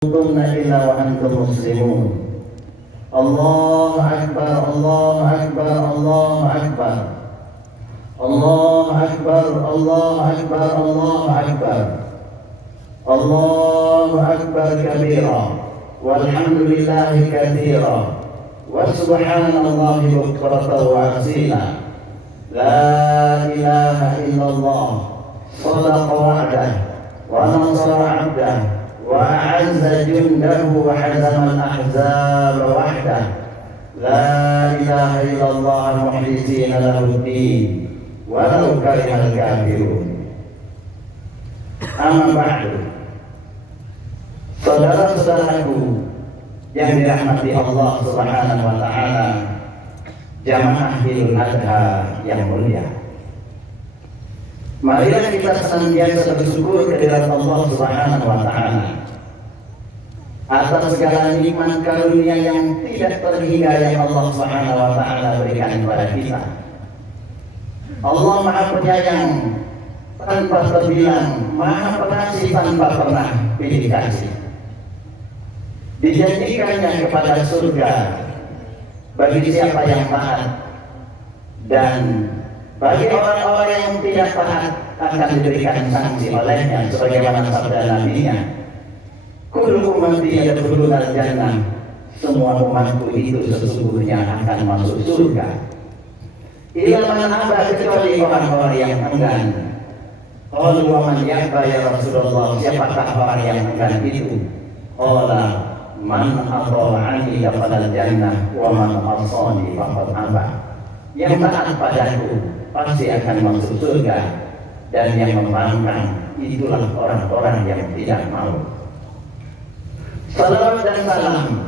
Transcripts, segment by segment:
إلا وأنتم مسلمون. الله أكبر الله أكبر الله أكبر الله أكبر الله أكبر الله أكبر الله أكبر كبيرا والحمد لله كثيرا وسبحان الله بكرة وأصيلا. لا إله إلا الله صدق وعده ونصر عبده وأعز جنده وحزم الأحزاب وحده. لا إله إلا الله محدثين له الدين ولو كره الكافرون. Amma ba'du. Saudara-saudaraku yang dirahmati Allah Subhanahu wa taala, jamaah Idul Adha yang mulia. Marilah kita senantiasa bersyukur kehadirat Allah Subhanahu wa taala atas segala nikmat karunia yang tidak terhingga yang Allah Subhanahu wa taala berikan kepada kita. Allah Maha Penyayang tanpa terbilang, Maha Pengasih tanpa pernah pilih kasih. Dijanjikannya kepada surga bagi siapa yang taat, dan bagi orang-orang yang tidak taat akan diberikan sanksi olehnya, sebagaimana sabda Nabi-Nya, kullu ummati yadkhuluna al-jannah, semua umatku itu sesungguhnya akan masuk surga. Illa man aba, kecuali orang-orang yang enggan. Qalu wa man ya'ba ya Rasulullah, siapakah orang yang enggan itu? Qala man ata'ani dakhala al-jannah wa man asani faqad aba. Yang taat padaku pasti akan masuk surga, dan yang membangkang itulah orang-orang yang tidak mau. Salawat dan salam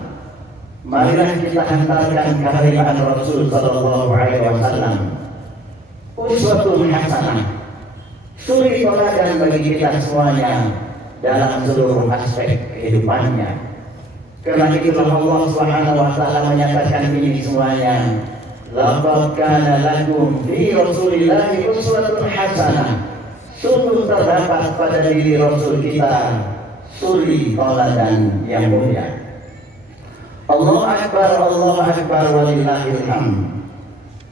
marilah kita hantarkan kehadiran Rasul sallallahu alaihi wasallam, uswatun hasanah, suri teladan bagi kita semuanya dalam seluruh aspek kehidupannya. Karena itulah Allah Subhanahu wa taala menyatakan ini semuanya, laqad kana lakum fi Rasulillahi uswatun hasanah, sungguh terdapat pada diri Rasul kita suri teladan yang mulia. Allahu Akbar Allahu Akbar walillahil hamd.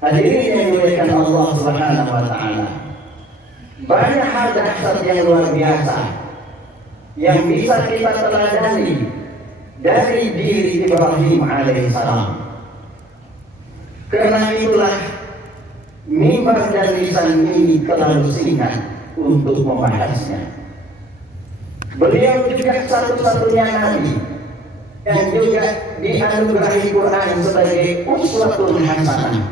Hadirin yang dimuliakan Allah Subhanahu wa taala, banyak hal dahsyat yang luar biasa yang bisa kita teladani dari diri Ibrahim alaihissalam. Karena itulah mimbar dan lisan ini terlalu singkat untuk membahasnya. Beliau juga satu-satunya nabi yang juga dianugerahi Quran sebagai uswatun hasanah,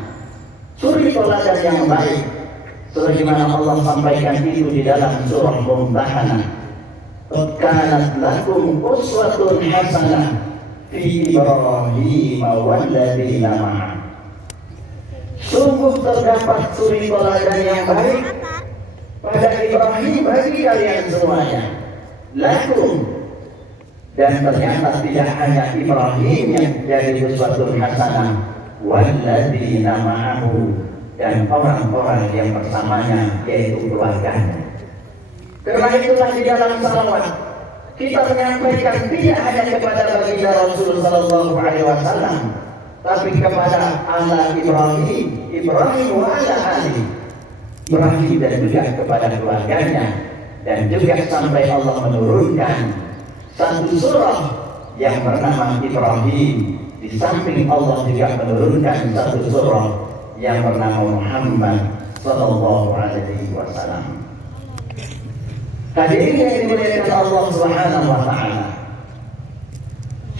suri teladan yang baik, sebagaimana Allah sampaikan itu di dalam surah Mumtahanah. Kanat lakum uswatun hasanah fi Ibrahim walladzina ma'ah. Sungguh terdapat suri teladan yang baik pada Ibrahim bagi kalian semuanya. Lakum, dan ternyata tidak hanya Ibrahim yang jadi uswatun hasanah, walladzina ma'ahu, dan orang-orang yang bersamanya, yaitu keluarganya. Karena itulah di dalam salawat kita menyampaikan tidak hanya kepada baginda Rasul sallallahu alaihi wasallam, tapi kepada ala Ibrahim, Ibrahim wa ala ali Ibrahim, dan juga kepada keluarganya. Dan juga sampai Allah menurunkan satu surah yang bernama Ibrahim, di samping Allah juga menurunkan satu surah yang bernama Muhammad sallallahu alaihi wasallam. Hadirin yang dimuliakan Allah Subhanahu wa taala,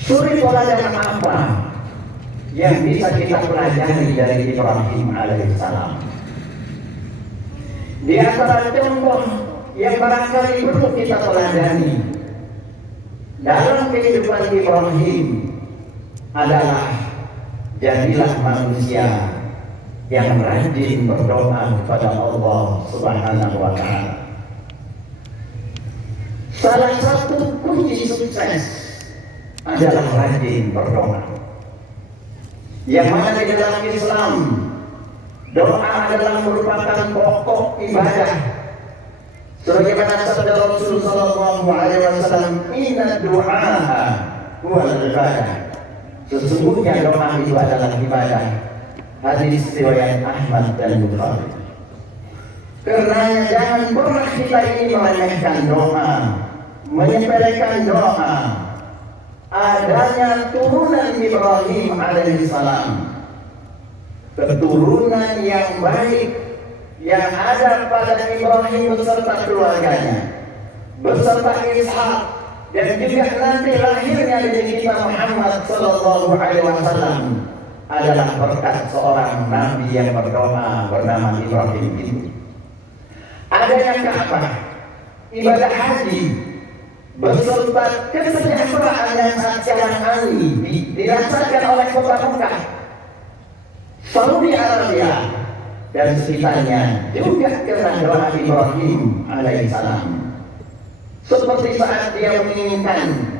suri teladan apa yang bisa kita pelajari dari Ibrahim alaihissalam? Di antara contoh yang barangkali perlu kita teladani dalam kehidupan Ibrahim adalah, jadilah manusia yang rajin berdoa kepada Allah Subhanahu wa taala. Salah satu kunci sukses adalah rajin berdoa, yang mana di dalam Islam doa adalah merupakan pokok ibadah. Sebagaimana sabda Rasul sallallahu alaihi wasallam, "Inna du'a huwa ibadah." Sesungguhnya doa itu adalah ibadah. Hadis riwayat Ahmad dan Bukhari. Karena jangan pernah kita ini meremehkan doa, menyepelekan doa. Adanya turunan Ibrahim alaihissalam, keturunan yang baik yang ada pada Ibrahim beserta keluarganya, beserta Ishak, dan juga nanti lahirnya dari kita Muhammad sallallahu alaihi wasallam adalah berkat seorang nabi yang berdoa bernama Ibrahim itu. Adanya Ka'bah, ibadah haji, beserta kesejahteraan yang secara alami dirasakan oleh kota Mekah, Saudi Arabia dan sekitarnya juga karena doa Ibrahim alaihissalam. Seperti saat dia menginginkan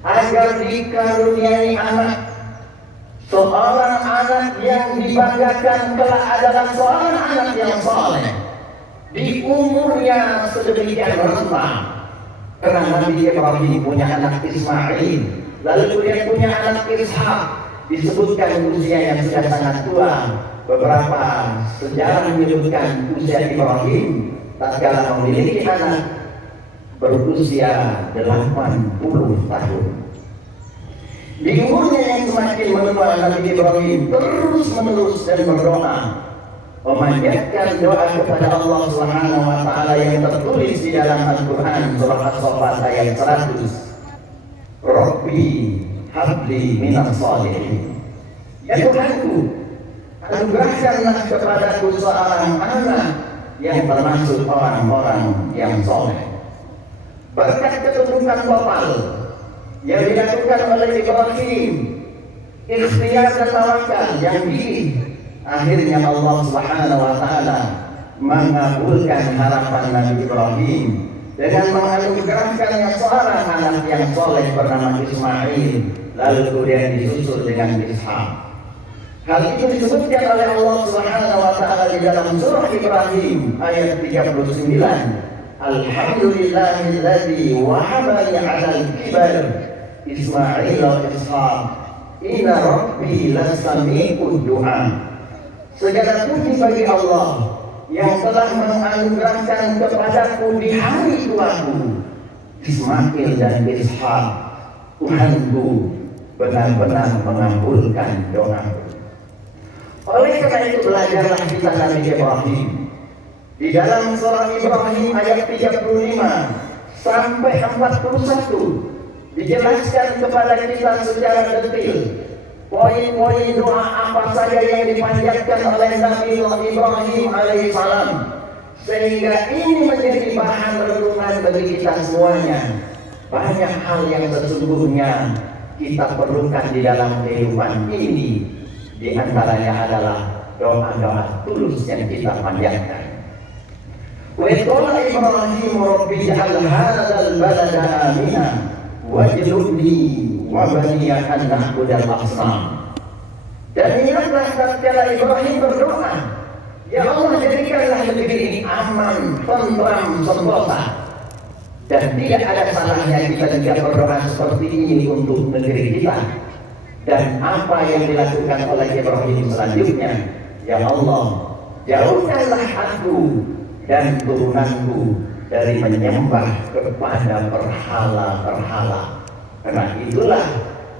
agar dikaruniai anak, seorang anak yang dibanggakan kelak adalah seorang anak yang saleh di umurnya sedemikian rentang. Karena Nabi Ibrahim punya anak Ismail, lalu kemudian punya anak Ishak, disebutkan usia yang sudah sangat tua. Beberapa sejarah menyebutkan usia Ibrahim tatkala memiliki anak berusia 80 tahun. Di umurnya yang semakin menua, Nabi Ibrahim terus menerus dan berdoa, memanjatkan doa kepada Allah Subhanahu wa taala yang tertulis di dalam Al-Qur'an surah As-Saffat ayat 100. Rabbi habli minas shalihin. Ya Tuhanku, anugerahkanlah kepadaku seorang anak yang termasuk orang-orang yang soleh. Berkat ketundukan total yang dilakukan oleh Ibrahim, ikhtiar dan tawakal yang gigih, akhirnya Allah Subhanahu wa taala mengabulkan harapan Nabi Ibrahim dengan menganugerahkannya seorang anak yang soleh bernama Ismail, lalu kemudian disusul dengan Ishak. Hal itu disebutkan oleh Allah Subhanahu wa taala di dalam surah Ibrahim ayat 39. Alhamdulillahilladzi wahabani 'alal kibar Ismail wa Ishaq. Inna rabbi lasami'ud du'a. Segala puji bagi Allah yang telah menganugerahkan kepadaku di hari tuaku Ismail dan Ishak. Tuhanku benar-benar mengabulkan doaku. Oleh karena itu belajarlah kita Nabi Ibrahim. Di dalam surah Ibrahim ayat 35 sampai 41 dijelaskan kepada kita secara detail poin-poin doa apa saja yang dipanjatkan oleh Nabi Ibrahim alaihissalam, sehingga ini menjadi bahan renungan bagi kita semuanya. Banyak hal yang sesungguhnya kita perlukan di dalam kehidupan ini. Di antaranya adalah doa-doa tulus yang kita panjatkan. Wa qala Ibrahim rabbi ij'al hadzal balada amina waj'alni wa baniya an na'budal asnam. Dan ingatlah tatkala Ibrahim berdoa, ya Allah jadikanlah negeri ini aman, tentram, sentosa. Dan tidak ada salahnya kita juga berdoa seperti ini untuk negeri kita. Dan apa yang dilakukan oleh Ibrahim selanjutnya, ya Allah jauhkanlah aku dan turunanku dari menyembah kepada berhala-berhala. Karena itulah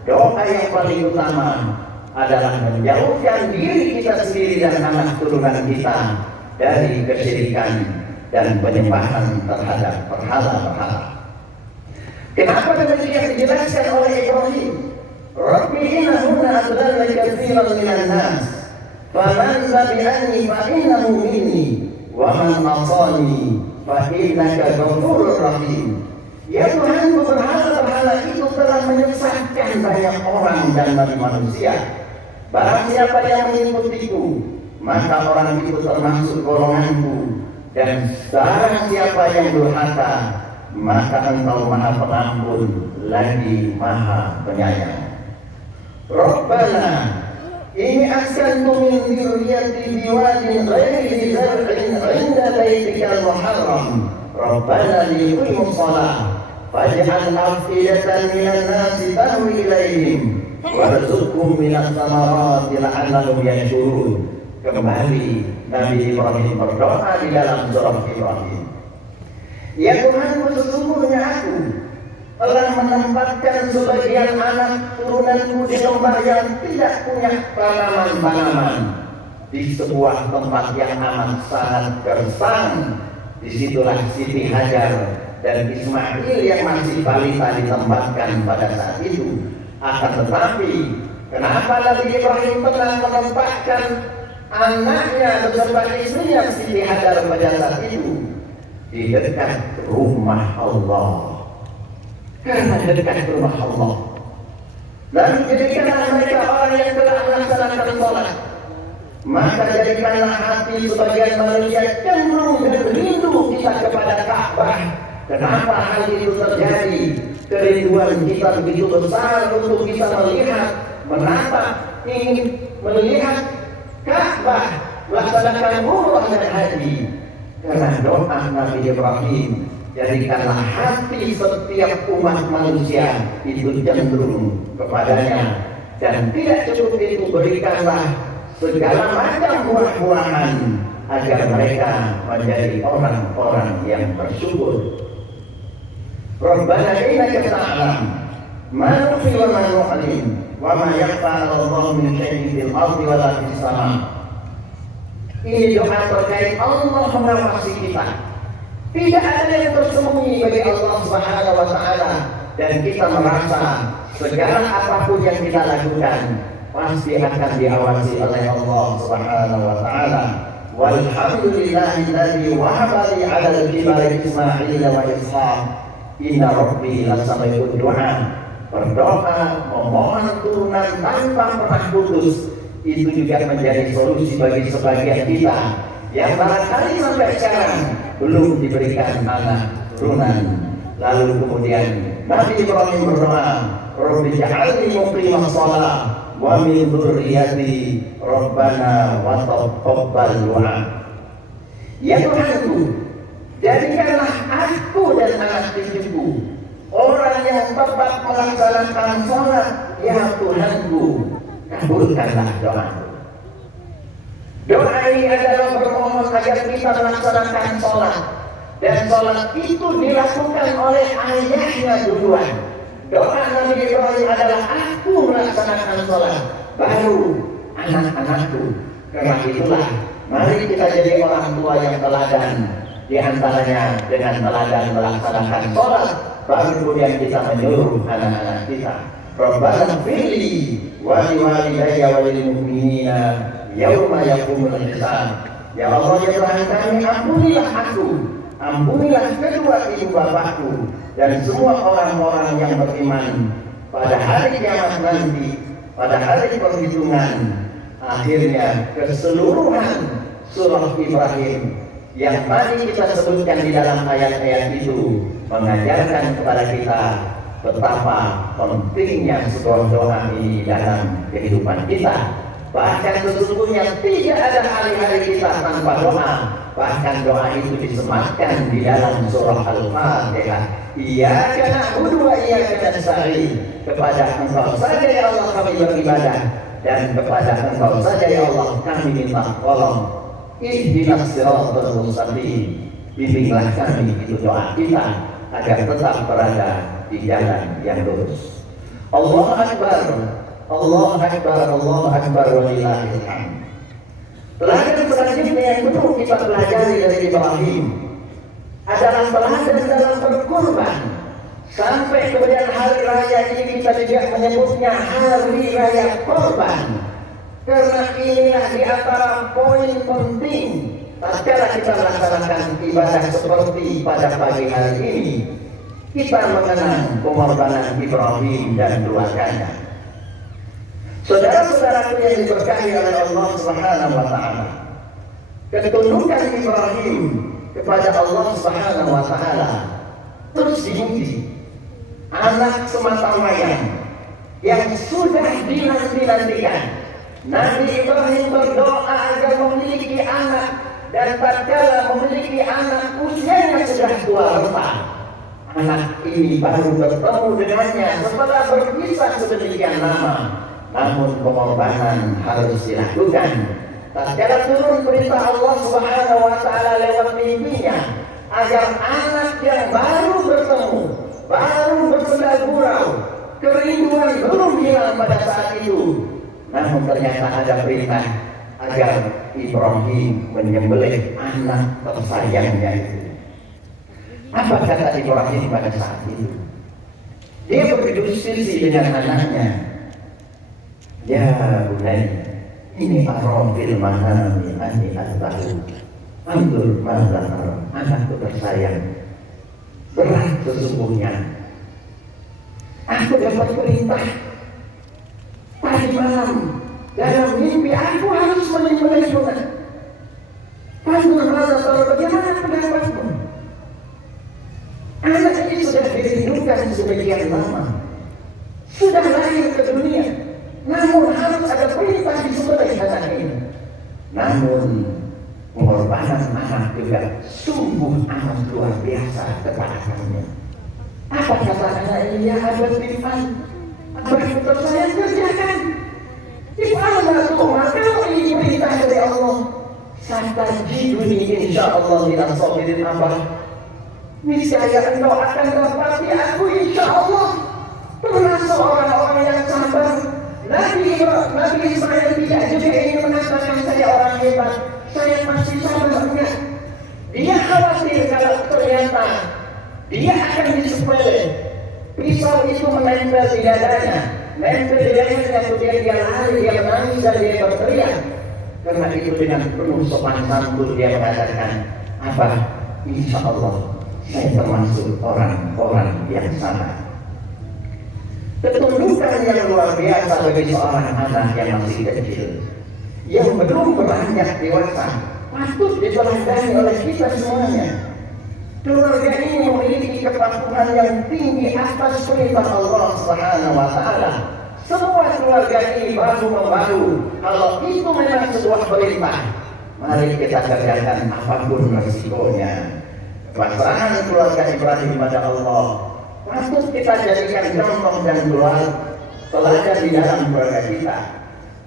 doa yang paling utama adalah menjauhkan diri kita sendiri dan anak turunan kita dari kesyirikan dan penyembahan terhadap berhala-berhala. Kenapa demikian dijelaskan oleh Ibrahim? Rabbi innahunna adlalla katsiran minan nas faman tabi'ani fa innahu minni wa man asani fa innaka ghafurur rahim. Ya Tuhan, berhala-berhala itu telah menyesatkan banyak orang dan manusia. Barang siapa yang mengikutiku, maka orang itu termasuk golonganku. Dan barang siapa yang durhaka, maka Engkau Maha Pengampun lagi Maha Penyayang. Rabbana inni askantu min dzurriyyati biwadin ghairi dzar'in 'inda baitikal muharram Rabbana liyuqimus shalah faj'al af'idatan minan nasi tahwi ilaihim warzuqhum minas samarati la'allahum yashkurun. Kembali Nabi Ibrahim berdoa di dalam surah Ibrahim, ya Tuhanku, sesungguhnya aku telah menempatkan sebagian anak turunanku di lembah yang tidak punya tanaman-tanaman, di sebuah tempat yang amat sangat gersang. Disitulah Siti Hajar dan Ismail yang masih balita ditempatkan pada saat itu. Akan tetapi, kenapa Nabi Ibrahim telah menempatkan anaknya beserta istrinya Siti Hajar pada saat itu di dekat rumah Allah? Karena dekat rumah Allah. Lalu jadikanlah mereka orang yang telah melaksanakan sholat. Maka jadikanlah hati sebagian manusia cenderung dan rindu kita kepada Ka'bah. Kenapa hal itu terjadi? Kerinduan kita begitu besar untuk bisa melihat, menatap, ingin melihat Ka'bah, melaksanakan umrah dan haji. Karena doa Nabi Ibrahim, jadikanlah hati setiap umat manusia itu cenderung kepadanya, dan tidak cukup itu, berikanlah segala macam buah-buahan agar mereka menjadi orang-orang yang bersyukur. Rabbana innaka ta'lam ma nukhfi wa ma nu'lin wa ma yakhfa 'ala Allah min syai'in fil ardi wa la fis sama'. Ini doa terkait Allah mengawasi kita. Tidak ada yang tersembunyi bagi Allah Subhanahu wa taala, dan kita merasa segala apapun yang kita lakukan pasti akan diawasi oleh Allah Subhanahu wa taala. Walhamdulillahilladzi wahaba li 'ala al-kibari Ismail wa Ishaq. Inna rabbi lasami'ud du'a. Berdoa, memohon turunan tanpa pernah putus, itu juga menjadi solusi bagi sebagian kita yang barangkali sampai sekarang belum diberikan anak turunan. Lalu kemudian Nabi Ibrahim berdoa, Rabbi ja'alni muqimas shalah wa min dzurriyyati Rabbana wa taqabbal du'a. Ya Tuhanku, jadikanlah aku dan anak cucuku orang yang tepat melaksanakan sholat. Ya Tuhanku, kabulkanlah doaku. Doa ini adalah bermohon agar kita melaksanakan sholat, dan sholat itu dilakukan oleh ayahnya duluan. Doa Nabi Ibrahim adalah aku melaksanakan sholat, baru anak-anakku. Karena itulah, mari kita jadi orang tua yang teladan, di antaranya dengan teladan melaksanakan sholat, baru kemudian kita menyuruh anak-anak kita. Rabbana fili wa liwalidayya wa lil mu'minina yauma yaqumul hisab. Ya Allah, ya Tuhan kami, ampunilah aku, ampunilah kedua ibu bapakku, dan semua orang-orang yang beriman pada hari kiamat nanti, pada hari perhitungan. Akhirnya keseluruhan surah Ibrahim yang tadi kita sebutkan di dalam ayat-ayat itu mengajarkan kepada kita betapa pentingnya sebuah doa ini dalam kehidupan kita. Bahkan sesungguhnya tidak ada hari-hari kita tanpa doa. Bahkan doa itu disematkan di dalam surah Al-Fatihah. Iyyaka na'budu wa iyyaka nasta'in. Kepada Engkau saja ya Allah kami beribadah, dan kepada Engkau saja ya Allah kami minta tolong. Ihdinas siratal mustaqim. Bimbinglah kami, itu doa kita, agar tetap berada di jalan yang lurus. Allahu Akbar, Allahu Akbar, Allahu Akbar, walillahil hamd. Pelajaran selanjutnya yang perlu kita pelajari dari Ibrahim adalah pelajaran dalam berkurban. Sampai kemudian hari raya ini kita juga menyebutnya hari raya korban. Karena inilah di antara poin penting tatkala kita melaksanakan ibadah seperti pada pagi hari ini. Kita mengenang pengorbanan Ibrahim dan keluarganya. Saudara-saudaraku yang diberkahi oleh Allah Subhanahu wa taala, ketundukan Ibrahim kepada Allah Subhanahu wa taala terus diuji. Anak semata wayang yang sudah dinanti-nantikan. Nabi Ibrahim berdoa agar memiliki anak dan tatkala memiliki anak usianya sudah tua renta, anak ini baru bertemu dengannya setelah berpisah sedemikian lama. Namun pengorbanan harus dilakukan. Tatkala turun perintah Allah Subhanahu wa taala lewat mimpinya agar anak yang baru bertemu, baru bersenda gurau, kerinduan belum hilang pada saat itu. Namun ternyata ada perintah agar Ibrahim menyembelih anak tersayangnya itu. Apa kata Ibrahim pada saat itu? Dia berdiskusi dengan anaknya. Ya bunai, ini arafil manami ani asbahu. Ambil mazhar anakku tersayang. Berat sesungguhnya. Aku dapat perintah tadi malam dalam mimpi aku harus menyembelih bunai. Ambil mazhar, bagaimana pendapatmu? Anak ini sudah dirindukan sebagian lama, sudah lahir ke dunia, namun harus ada perintah disembelih anak ini. Namun pengorbanan anak juga sungguh amat luar biasa kepada kami. Apa kata anak ini? Ya ada firman, begitu saya kerjakan. If'alna kalau ini perintah dari Allah. Satajiduni insyaallah minal sabirin. Apa? Niscaya engkau akan dapati aku insyaallah termasuk orang-orang yang sabar. Nabi Ismail tidak juga ingin mengatakan saya orang hebat, saya masih sabar, enggak. Dia khawatir kalau ternyata dia akan disembelih, pisau itu menempel di dadanya, nempel di dadanya, kemudian dia lari, dia menangis dan dia berteriak. Karena itu dengan penuh sopan santun dia mengatakan, apa? Insyaallah saya termasuk orang-orang yang sabar. Ketundukan yang luar biasa bagi seorang anak yang masih kecil, yang belum beranjak dewasa, patut diteladani oleh kita semuanya. Keluarga ini memiliki kepatuhan yang tinggi atas perintah Allah Subhanahu wa taala. Semua keluarga ini bahu-membahu. Kalau itu memang sebuah perintah, mari kita kerjakan apapun resikonya. Pasrahan keluarga Ibrahim pada Allah patut kita jadikan contoh dan teladan di dalam keluarga kita.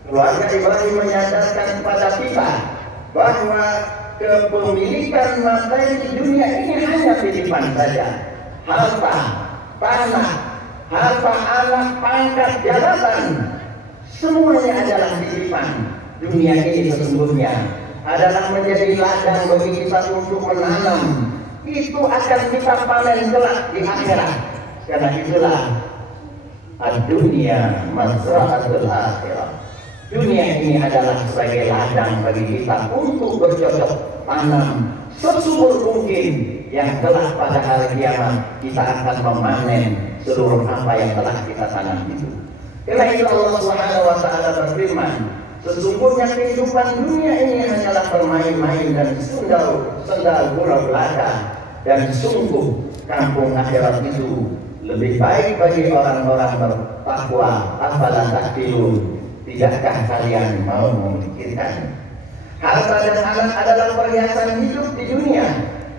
Keluarga Ibrahim menyadarkan kepada kita bahwa kepemilikan materi dunia ini hanya titipan saja. Harta, tanah, harta anak, pangkat, jabatan, semuanya adalah titipan. Dunia ini sesungguhnya adalah menjadi ladang bagi kita untuk menanam. Itu akan kita panen kelak di akhirat. Karena itulah dunia mazra'atul akhirah. Dunia ini adalah sebagai ladang bagi kita untuk bercocok tanam sesubur mungkin, yang kelak pada hari kiamat kita akan memanen seluruh apa yang telah kita tanam itu. Karena itu Allah Subhanahu wa taala berfirman, sesungguhnya kehidupan dunia ini hanyalah bermain-main dan sendal gurau belaka, dan sungguh kampung akhirat itu lebih baik bagi orang-orang bertakwa. Afalan ta'qilun, tidakkah kalian mau memikirkan? Harta dan anak adalah perhiasan hidup di dunia,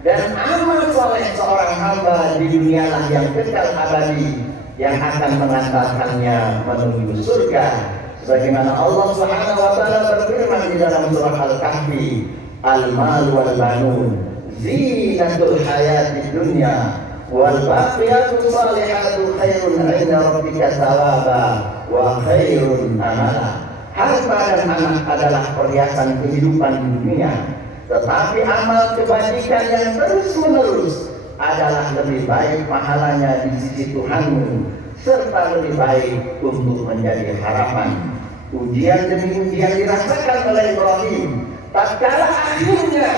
dan amal soleh seorang hamba di dunialah yang kekal abadi, yang akan mengantarkannya menuju surga. Sebagaimana Allah Subhanahu wa taala berfirman di dalam surah Al-Kahfi, al-mal wal banun zinatul hayatid dunya wal baqiyatus salihatu khairun 'inda rabbika thawaba wa khairun amala. Harta dan anak adalah perhiasan kehidupan dunia, tetapi amal kebajikan yang terus-menerus adalah lebih baik pahalanya di sisi Tuhanmu, serta lebih baik untuk menjadi harapan. Ujian demi ujian dirasakan oleh Ibrahim. Tatkala akhirnya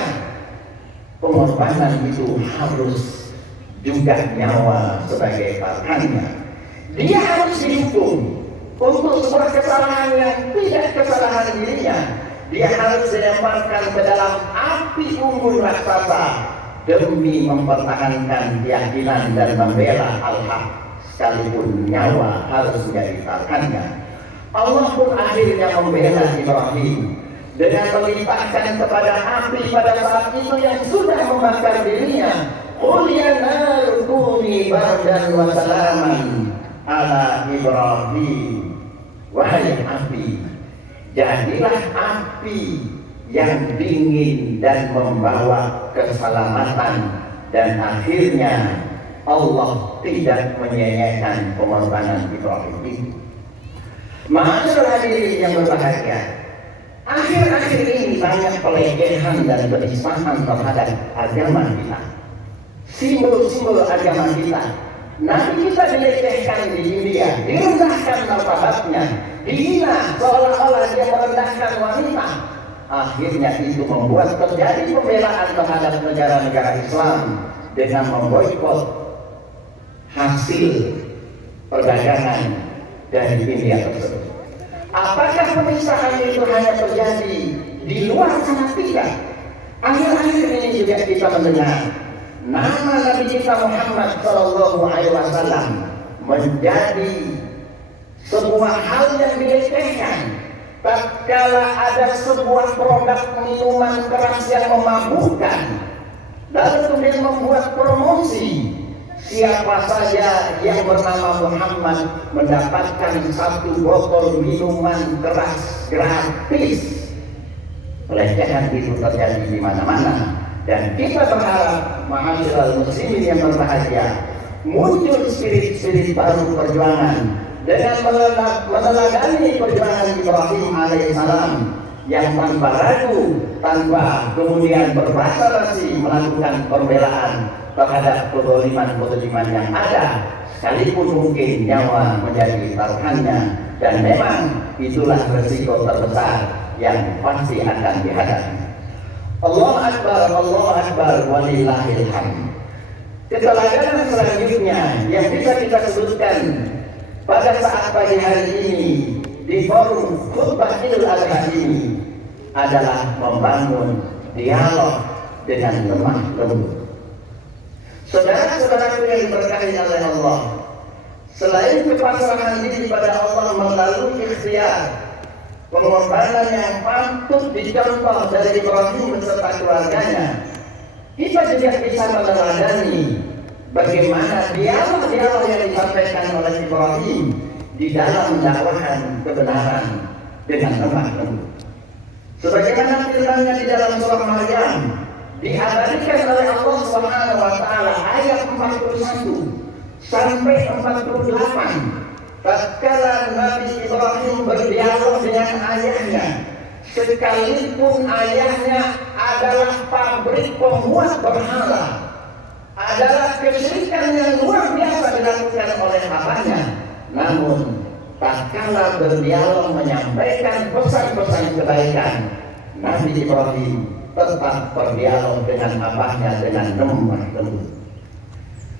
pengorbanan itu harus juga nyawa sebagai taruhannya. Dia harus dihukum untuk sebuah kesalahan yang tidak kesalahan dirinya. Dia harus dilemparkan ke dalam api unggun raksasa demi mempertahankan keyakinan dan membela al-haq, sekalipun nyawa harus menjadi taruhannya. Allah pun akhirnya membela Ibrahim, dengan melimpahkan kepada api pada saat itu yang sudah membakar dirinya. Qul ya nar kuni bardan wa salaman ala Ibrahim. Wahai api, jadilah api yang dingin dan membawa keselamatan, dan akhirnya Allah tidak menyia-nyiakan pengorbanan Ibrahim itu. Masalah diri yang berbahagia, akhir-akhir ini banyak pelecehan dan penistaan terhadap agama kita, simbol-simbol agama kita. Nabi kita dilecehkan di dunia, direndahkan martabatnya, dihina seolah-olah dia merendahkan wanita. Akhirnya itu membuat terjadi pembelaan terhadap negara-negara Islam dengan memboikot hasil perdagangan dari India tersebut. Apakah penistaan itu hanya terjadi di luar sana? Tidak. Akhir-akhir ini juga kita mendengar nama Nabi kita Muhammad SAW menjadi sebuah hal yang dilecehkan. Tatkala ada sebuah produk minuman keras yang memabukkan, lalu kemudian membuat promosi, siapa saja yang bernama Muhammad mendapatkan satu botol minuman keras gratis. Pelecehan itu terjadi di mana-mana, dan kita berharap ma'asyiral muslimin yang berbahagia, muncul spirit-spirit baru perjuangan dengan meneladani perjuangan Ibrahim alaihissalam yang tanpa ragu, tanpa kemudian berbasa-basi melakukan pembelaan terhadap kezaliman-kezaliman yang ada, sekalipun mungkin nyawa menjadi taruhannya, dan memang itulah resiko terbesar yang pasti akan dihadapi. Allah Akbar, walillahil hamd. Keteladanan selanjutnya yang bisa kita sebutkan pada saat pagi hari ini di forum khutbah Idul Adha ini adalah membangun dialog dengan lemah lembut. Saudara-saudaraku yang diberkahi oleh Allah, selain kepasrahan diri pada Allah melalui ikhtiar, pengorbanan yang patut dicontoh dari Ibrahim beserta keluarganya, kita juga bisa meneladani bagaimana dialog yang disampaikan oleh Ibrahim di dalam dakwahan kebenaran dengan lemah lembut. Sebagaimana firman-Nya di dalam surah Maryam, diabadikan oleh Allah Subhanahu wa taala ayat 41 sampai 48. Tatkala Nabi Ibrahim berdialog dengan ayahnya, sekalipun ayahnya adalah pabrik pembuat berhala, adalah kesyirikan yang luar biasa dilakukan oleh hambanya, namun tatkala berdialog menyampaikan pesan-pesan kebaikan, Nabi Ibrahim tetap berdialog dengan abahnya dengan lemah lembut.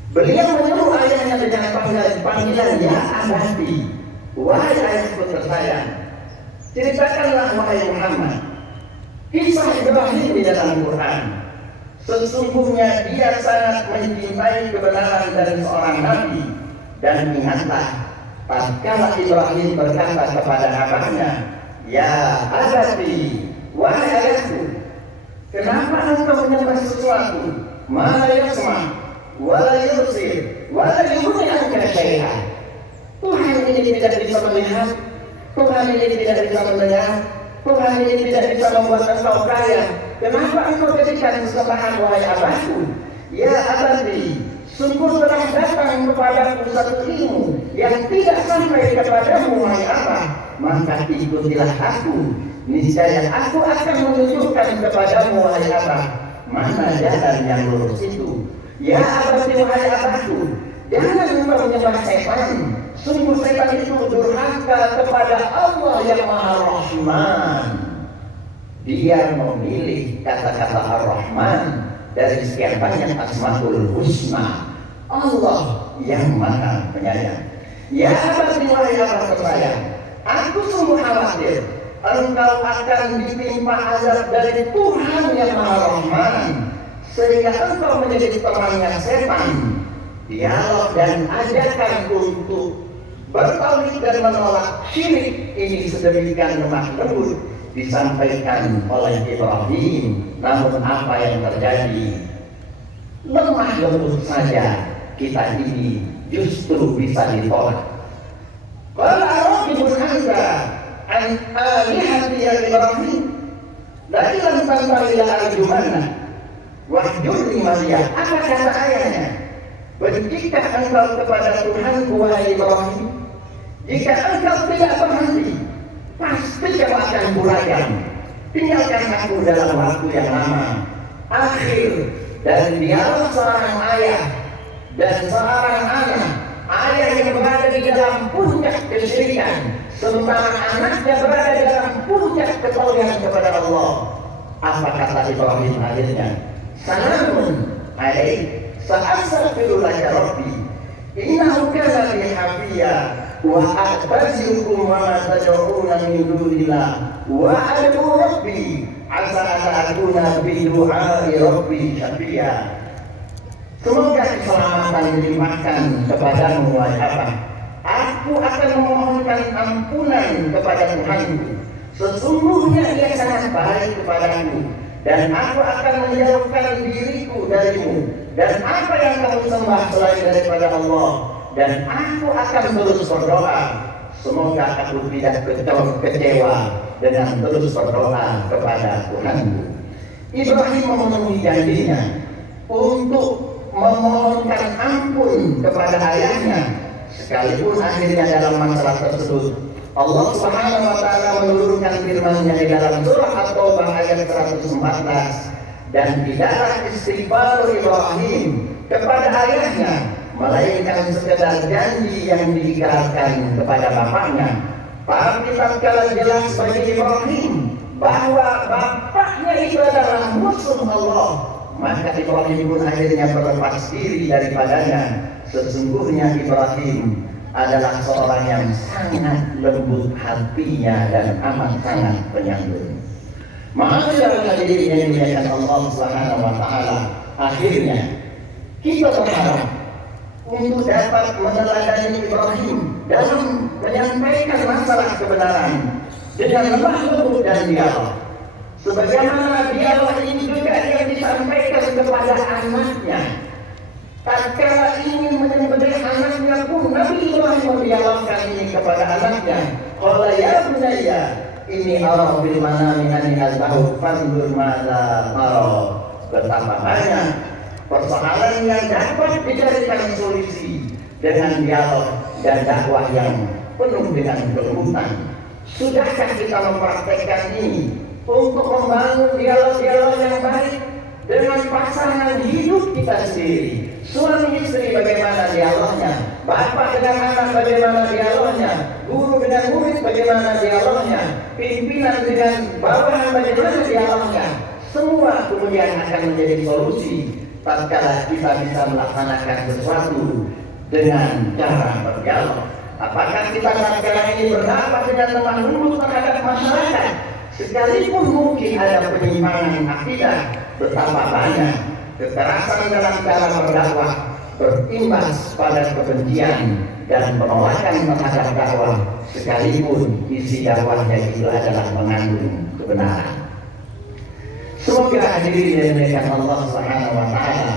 Beliau menyuruh ayahnya dengan panggilan ya abadi, wahai ayahku tersayang, ceritakanlah wahai Muhammad kisah Ibrahim di dalam Quran. Sesungguhnya dia sangat mencintai kebenaran dari seorang nabi, dan ingatlah tatkala Ibrahim berkata kepada abahnya, ya abadi, wahai ayahku, kenapa engkau menyembah sesuatu ma la yasma wa la yubsir wa la yughni anka syai'an? Tuhan ini tidak bisa melihat, Tuhan ini tidak bisa mendengar, Tuhan ini tidak bisa membuat engkau kaya. Kenapa engkau jadikan sesembahan wahai abahku? Ya abadi, sungguh telah datang kepadaku satu ilmu yang tidak sampai kepadamu wahai abah, maka ikutilah aku. Niscaya aku akan menunjukkan kepadamu wahai abah mana jalan yang lurus itu. Ya abadi, wahai abahku, jangan engkau menyembah setan. Sungguh setan itu durhaka kepada Allah yang Maha Rahman. Dia memilih kata-kata Ar-Rahman dari sekian banyak Asmaul Husna. Allah yang Maha Penyayang. Ya abadi, wahai abah tersayang, aku sungguh khawatir engkau akan ditimpa azab dari Tuhan yang Maha Rahman, sehingga engkau menjadi temannya setan. Dialog dan ajakan untuk bertauhid dan menolak syirik ini sedemikian lemah lembut disampaikan oleh Ibrahim, namun apa yang terjadi? Lemah lembut saja kita ini justru bisa ditolak. Qala araqibun anta an alihati ya Ibrahim, la ilam tanta ila arjumana wahjurni maliyah. Apa kata ayahnya? Bencikah engkau kepada Tuhan wahai Ibrahim? Jika engkau tidak berhenti, pasti kau akan kurajam. Tinggalkan aku dalam waktu yang lama. Akhir dari dialog seorang ayah dan seorang anak, ayah yang berada di dalam puncak kesyirikan, sementara anaknya berada di dalam puncak ketaatan kepada Allah. Apa kata Ibrahim akhirnya? Salamun alaik, sa'astaghfirullah ya Rabbi, innahu kana bi hafiya, wa a'tazilukum wa ma tad'una min dunillah, wa ad'u Rabbi asa an akuna bi du'ai Rabbi syafiya. Semoga keselamatan dilimpahkan kepadamu wahai Abah. Aku akan memohonkan ampunan kepada Tuhanku. Sesungguhnya Dia sangat baik kepadaku, dan aku akan menjauhkan diriku darimu dan apa yang kamu sembah selain daripada Allah, dan aku akan terus berdoa. Semoga aku tidak kecewa dengan terus berdoa kepada Tuhanku. Ibrahim memenuhi janjinya untuk memohonkan ampun kepada ayahnya, sekalipun akhirnya dalam masalah tersebut Allah Subhanahu wa taala menurunkan firman-Nya di dalam surah At-Taubah ayat 114, dan tidaklah istighfar Ibrahim kepada ayahnya melainkan sekedar janji yang diikrarkan kepada bapaknya. Tapi tatkala jelas bagi Ibrahim bahwa bapaknya itu adalah musuh Allah, maka Ibrahim pun akhirnya berlepas diri daripadanya. Sesungguhnya Ibrahim adalah seorang yang sangat lembut hatinya dan amat sangat penyantun. Ma'asyiral hadirin yang dimuliakan Allah Subhanahu wa taala, akhirnya kita berharap untuk dapat meneladani Ibrahim dalam menyampaikan masalah kebenaran dengan lemah lembut dan dialog. Sebagaimana dialog ini juga yang disampaikan kepada anaknya. Tatkala ingin menyembelih anaknya pun Nabi Ibrahim mendialogkan ini kepada anaknya. Qala ya bunayya inni ara bil manami anni azbahu fanzur madza tara. Betapa banyak persoalan yang dapat dijadikan solusi dengan dialog dan dakwah yang penuh dengan kelembutan. Sudahkah kita mempraktekkan ini untuk membangun dialog-dialog yang baik dengan pasangan hidup kita sendiri? Suami istri bagaimana dialognya, bapak dengan anak bagaimana dialognya, guru dengan murid bagaimana dialognya, pimpinan dengan bawahan bagaimana dialognya. Semua kemudian akan menjadi solusi tatkala kita bisa melaksanakan sesuatu dengan cara berdialog. Apakah kita tatkala ini berdapat dengan lemah lembut terhadap masyarakat, sekalipun mungkin ada penyimpangan akidah, betapa banyak kekerasan dalam cara berdakwah berimbas pada kebencian dan penolakan terhadap dakwah, sekalipun isi dakwahnya itu adalah mengandung kebenaran. Semoga hadirin yang dimuliakan Allah Subhanahu wa taala,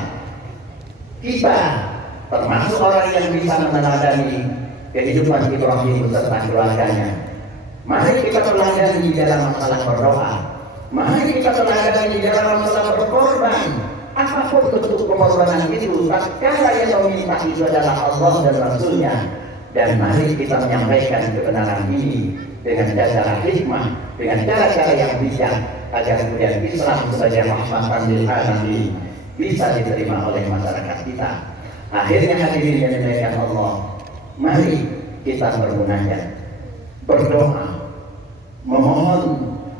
kita termasuk orang yang bisa meneladani kehidupan Ibrahim beserta keluarganya. Mari kita teladani di dalam masalah berdoa. Mari kita teladani di dalam masalah berkorban. Apapun bentuk pengorbanan itu, tatkala yang meminta itu adalah Allah dan Rasulnya. Dan mari kita menyampaikan kebenaran ini dengan cara hikmah, dengan cara-cara yang bijak, agar kemudian Islam sebagai rahmatan lil alamin bisa diterima oleh masyarakat kita. Akhirnya hadirin yang dimuliakan Allah, mari kita bermunajat, berdoa, memohon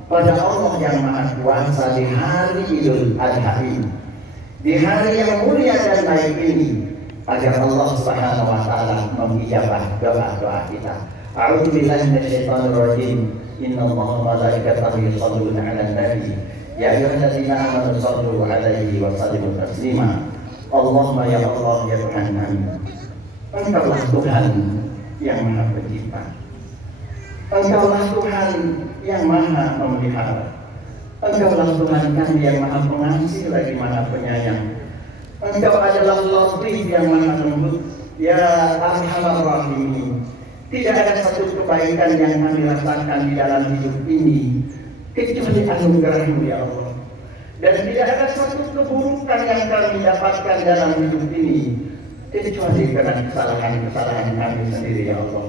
pada Allah yang Maha Kuasa di hari Idul Adha ini, di hari yang mulia dan baik ini, agar Allah Subhanahu wa taala mengijabah doa-doa kita. A'udzu billahi minasyaitonir rajim. Innallaha wa malaikatahu yusholluna 'alan nabi. Ya ayyuhalladzina amanu shallu 'alaihi wa sallimu taslima. Allahumma ya Allah ya Tuhan kami, Engkaulah Tuhan yang Maha Pencipta. Engkaulah Tuhan yang maha memelihara. Engkaulah Tuhan kami yang maha pengasih lagi maha penyayang. Engkau adalah Latif yang maha lembut, ya Arhamar Rahimin. Tidak ada satu kebaikan yang kami rasakan di dalam hidup ini kecuali anugerah-Mu ya Allah. Dan tidak ada satu keburukan yang kami dapatkan dalam hidup ini kecuali karena kesalahan-kesalahan kami sendiri ya Allah.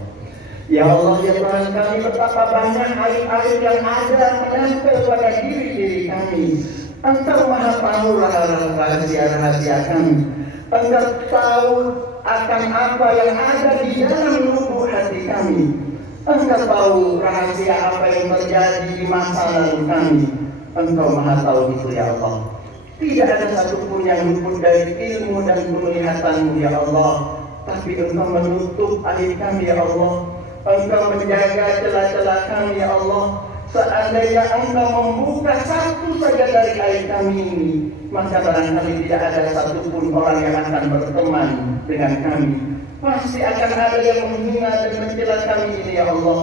Ya Allah ya Tuhan kami, betapa banyak air-air yang ada menempel pada diri kami. Engkau maha tahu rahasia-rahasia kami. Engkau tahu akan apa yang ada di dalam lubuk hati kami. Engkau tahu rahasia apa yang terjadi di masa lalu kami. Engkau maha tahu itu ya Allah. Tidak ada satupun yang luput dari ilmu dan penglihatan-Mu ya Allah. Tapi Engkau menutup aib kami ya Allah. Engkau menjaga celah-celah kami ya Allah. Seandainya Engkau membuka satu saja dari aib kami ini, maka barangkali tidak ada satupun orang yang akan berteman dengan kami. Pasti akan ada yang menghina dan mencela kami ini ya Allah.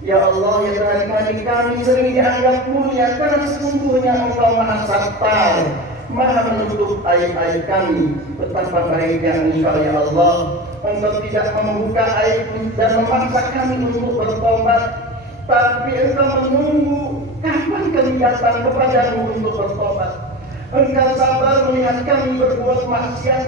Ya Allah ya Tuhan kami sering dianggap mulia karena sesungguhnya Engkau maha sattar, maha menutup aib-aib kami. Betapa baiknya Engkau ya Allah. Engkau tidak membuka aib dan memaksa kami untuk bertobat, tapi Engkau menunggu kapan kami datang kepadamu untuk bertobat. Engkau sabar melihat kami berbuat maksiat.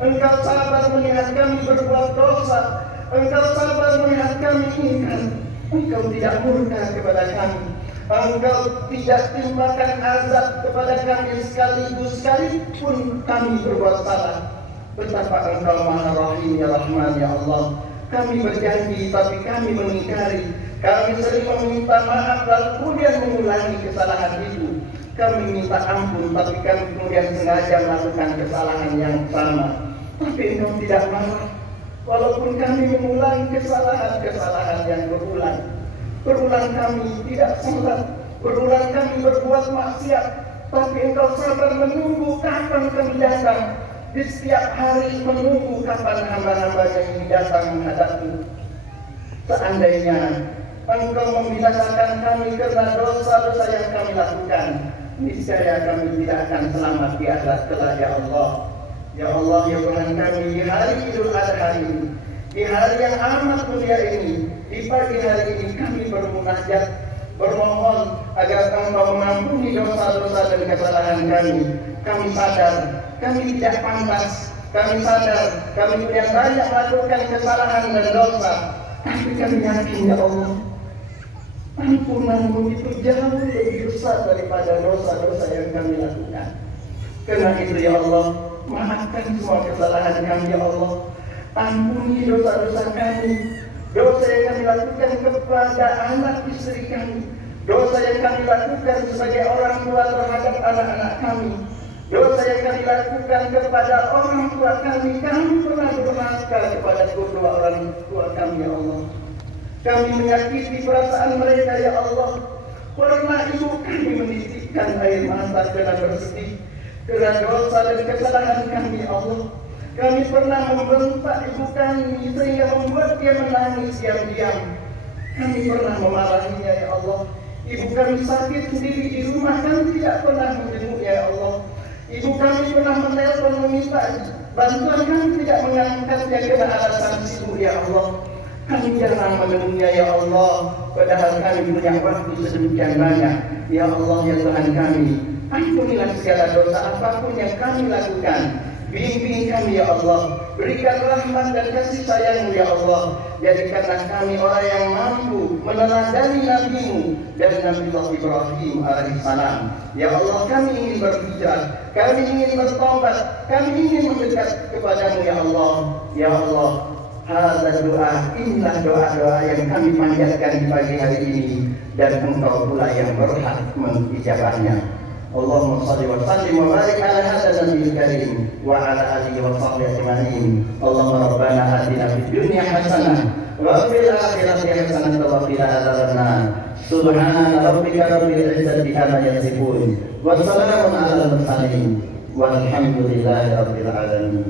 Engkau sabar melihat kami berbuat dosa. Engkau sabar melihat kami ingkar. Engkau tidak murka kepada kami. Engkau tidak timpakan azab kepada kami sekaligus sekalipun kami berbuat salah. Betapa Engkau maha rahim ya Rahman ya Allah. Kami berjanji tapi kami mengingkari. Kami sering meminta maaf lalu kemudian mengulangi kesalahan itu. Kami minta ampun tapi kami kemudian sengaja melakukan kesalahan yang sama. Tapi Engkau tidak marah. Walaupun kami mengulangi kesalahan-kesalahan yang berulang kami tidak salat, berulang kami berbuat maksiat, tapi Engkau sabar menunggu kapan kami datang. Di setiap hari menunggu kapan hamba-hamba-Nya ini datang menghadap-Mu. Seandainya Engkau membinasakan kami karena dosa-dosa yang kami lakukan, niscaya kami tidak akan selamat di akhirat kelak ya Allah. Ya Allah ya Tuhan kami, di hari Idul Adha ini, di hari yang amat mulia ini, di pagi hari ini kami bermunajat, bermohon agar Engkau mengampuni dosa-dosa dan kesalahan kami. Kami sadar kami tidak pantas, kami sadar kami yang banyak melakukan kesalahan dan dosa, tapi kami yakin ya Allah, ampunan-Mu itu jauh lebih besar daripada dosa-dosa yang kami lakukan. Karena itu ya Allah, maafkan semua kesalahan kami ya Allah. Ampuni dosa-dosa kami, dosa yang kami lakukan kepada anak istri kami, dosa yang kami lakukan sebagai orang tua terhadap anak-anak kami, dosa yang kami lakukan kepada orang tua kami. Kami pernah durhaka kepada kedua orang tua kami ya Allah. Kami menyakiti perasaan mereka ya Allah. Pernah ibu kami menitikkan air mata karena bersedih karena dosa dan kesalahan kami ya Allah. Kami pernah membentak ibu kami sehingga membuat dia menangis diam-diam. Kami pernah memarahinya ya Allah. Ibu kami sakit sendiri di rumah, kami tidak pernah menjenguknya ya Allah. Ibu kami pernah menelpon meminta bantuan, kami tidak mengangkatnya karena alasan sibuk ya Allah. Kami jarang menemuinya ya Allah, padahal kami punya waktu sedemikian banyak. Ya Allah ya Tuhan kami, ampunilah segala dosa apapun yang kami lakukan. Bimbing kami ya Allah, berikan rahmat dan kasih sayang-Mu ya Allah. Jadikanlah kami orang yang mampu meneladani Nabi-Mu dan Nabiullah Ibrahim alaihissalam. Ya Allah, kami ingin berhijrah, kami ingin bertobat, kami ingin mendekat kepadamu ya Allah. Ya Allah, hadza doa, inilah doa-doa yang kami panjatkan di pagi hari ini, dan Engkau pula yang berhak mengijabahnya. Allahumma shalli wa sallim wa barik ala hadzal nabiyil karim wa ala alihi wa sahbihi ajma'in. Allahumma rabbana atina fid dunya hasanah wa fil akhirati hasanah wa qina adzabannar. Subhana rabbika rabbil izzati amma yasifun wa salamun alal mursalin walhamdulillahi rabbil alamin.